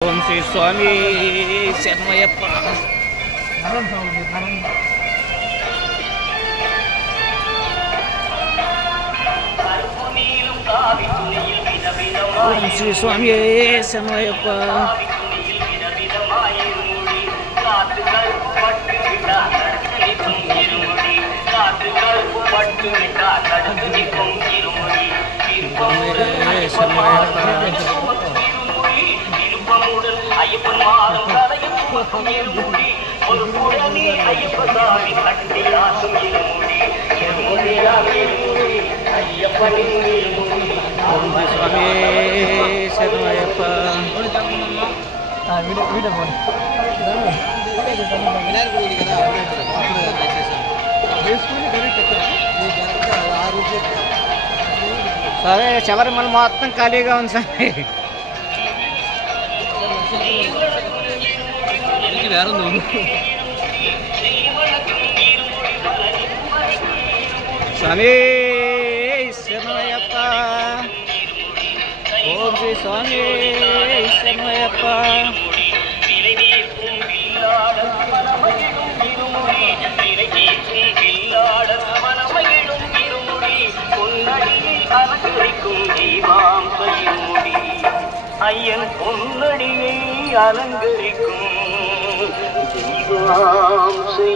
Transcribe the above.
ఓం శ్రీ స్వామి శరణయ్యప్ప. ఓం శ్రీ స్వామి శరణయ్యప్ప. ஐயப்பன் மாதம் தலையும் இருமுடி ஒரு குழந்தை ஐயப்பசாமி கட்டி ஆசும் இருமுடி ஐயப்பனின் இருமுடி. சுவாமி சரணய்யப்ப. సరే శబరిమల మొత్తం ఖాళీగా ఉంది సార్. వేరే స్వామి శరణయ్యప్ప. ఓం శ్రీ స్వామి శరణయ్యప్ప. ஐயன் பொன்னடியை அலங்கரிக்கும் தெய்வாம்சை